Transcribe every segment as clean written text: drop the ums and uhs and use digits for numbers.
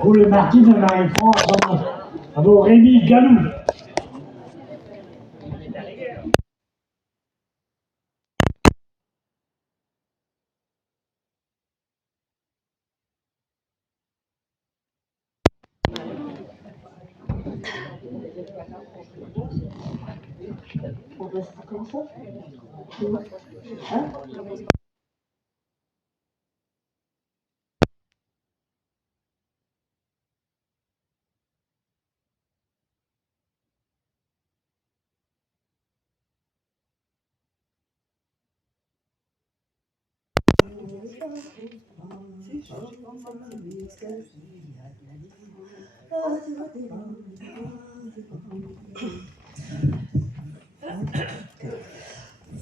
Pour le Martin, on arrive à vos Rémi Galou. On reste comme ça hein?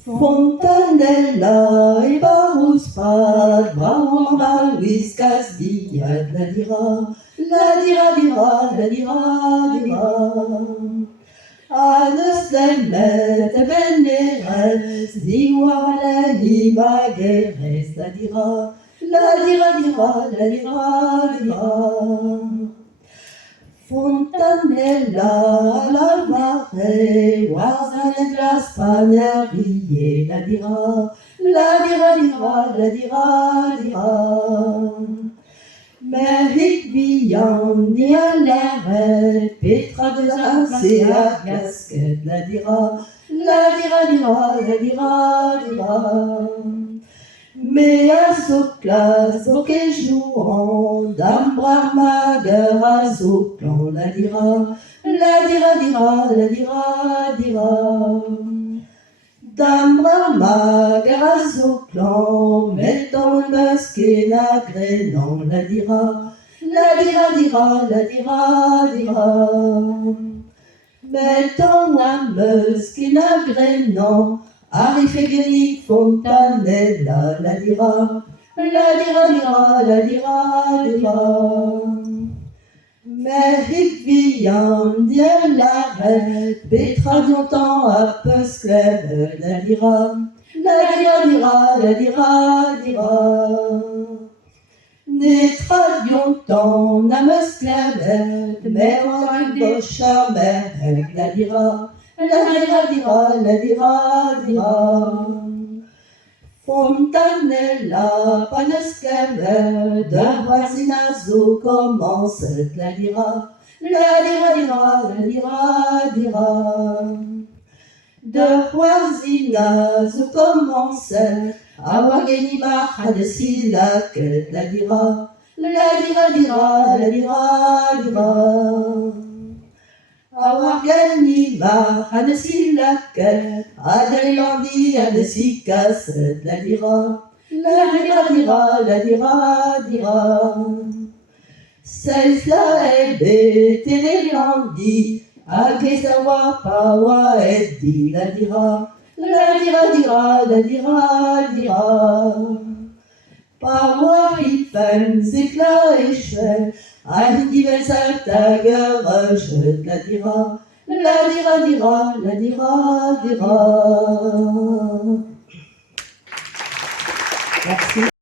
Fontanella e Baruspad, Baumba, Whiskas, Diad, la dira, dira, la dira. Anes lemet e beneres, diwala ni mageres, la dira, la dira. Fontanella, la mare, Warzan, la Spanerie, la dira, la dira. Mehik bian, ni a l'eret, Petra de Zansé, a casquette, la dira, la dira. Mais à Soclas, au que jouant, d'Ambra Mager à Soclan, la dira, la dira. D'Ambra Mager à Soclan, mettant le masqué na grénan, la dira, la dira. Mettant la masqué na grénan, Arifegeni Fontanella, la dira, la dira. Mehik vian dia l'arrêt, Petra d'antan à Pesclève, la dira, la dira. Netra d'antan à Pesclève, mais on a une boche à la dira, la dira. Fontanella, Panesclève, de Voisinazo commence, la dira, la dira. De Voisinazo commence, à Wagenima, à de Silac, la dira, la dira. Awaganima, Hanesilak, Adelandi, Anesikas, la dira, la dira. Celle-là est bête, Telelandi, Agesawa, Pawa, Eddi, la dira, la dira. Pawa, Ipan, Zikla, Echel, Ahindi Belzak, Tager, je la dira, la dira. Merci.